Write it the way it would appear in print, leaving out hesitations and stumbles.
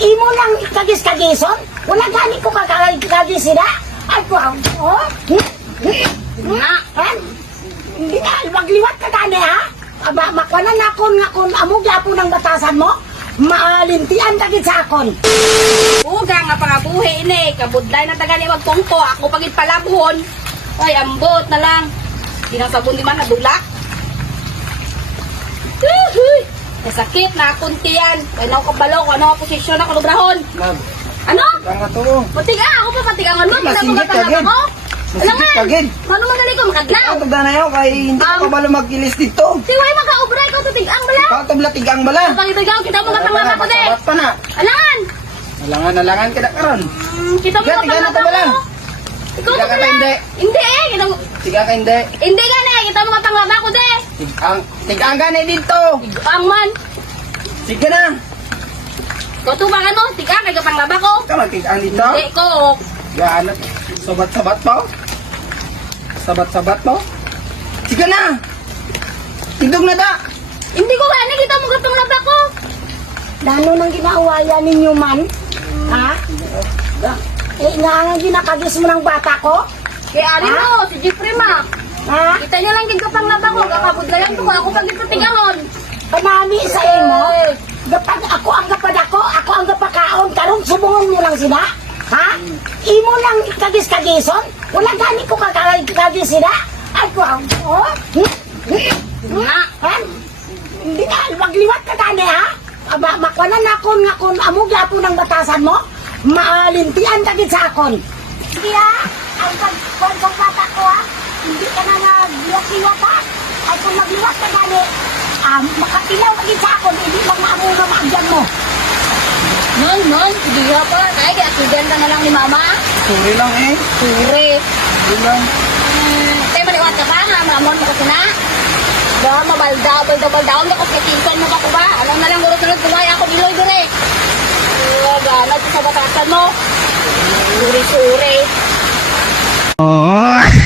imo lang kagis-kagison? Wala gani ko kagis sila? Ay ko, oh? Nga, han? Hindi na, magliwat ka gani ha? Aba, makwanan na kon amog yapo ng batasan mo? Maalintian kagit sa akon. Uga nga pangabuhi ini, kabudlay na tagali magpungko, ako pagit palabhon. Ay, ambot na lang. Dinasabon di man nadulak. Uhuy! Nasakit na akong tiyan. Kaya na ako kabalo, kung ano ang posisyon ako lubrahon. Lab, Ano? tanga to. Patiga, ako pa patigangan mo. Kaya Masinggit mga ka, Gin. ko. Alam Masigit ka, Gin. Ano madali ko makadlaw? Ikaw tagda na yun, kay hindi ko kabalo mag-ilis dito. Siway makaubray ko tutigang bala. Ikaw tablatig-ang bala. Pagitigaw, kita mo katangama ko de. Sabat pa na. Alangan! Alangan ka na karon. Kita mo Tiga na katangama to bala. ko. Ikaw Tiga to ka bala. ba, hindi? Hindi eh. Tiga ka hindi. Hindi ka na. Kita mo katangama ko de. Tigang ka na dito. Ang man. Sige na. Ikaw to bang ano? Tiga, kay kapanglaba ko. Ikaw magtigang dito. Hindi ko. Gaan. Sabat-sabat mo. Sabat-sabat mo. Sige na. Tidog na da. Hindi ko gani. Kita mo kapanglaba ko. Lalo nang ginaawayan ninyo man? Ha? Eh, nga ginakagis mo ng bata ko? Kaya ano mo, si Jeffrey ma. Ha? Kita nyo lang yung kapanglaba ko. Kakabudlayan ko. Ako pag ito tigahon. Panami sa imo? Gapag ako ang gapakaon, karong subungon mo lang sila? Ha? Imo lang kagis-kagison? Wala gani ko kagis sila? Ay ko, oh? Nga. Ha? Hindi na, magliwat ka gani ha? Aba, makwanan na kon amog yapo ng batasan mo? Maalintian kagit sa akon. Sige ha? Ang pagkong bata ko ha? Hindi ka na nagliwat-liwat ha? Ay kung magliwat ka gani, makatilaw kagit sa akon, hindi lang maamong na maagyan mo. Non, hindi pa. Kaya kaya na lang ni mama. Sorry lang eh. Sure. Sorry lang. Tayo maliwat ka pa ha? Mamon mo kasi na. Dahil mabaldaw mo ko kakinsan mo ka ko ba? Alam na lang gulot-gulot kumay ako biloy dire. Ganag sa batasan mo. Suri-suri. Oh.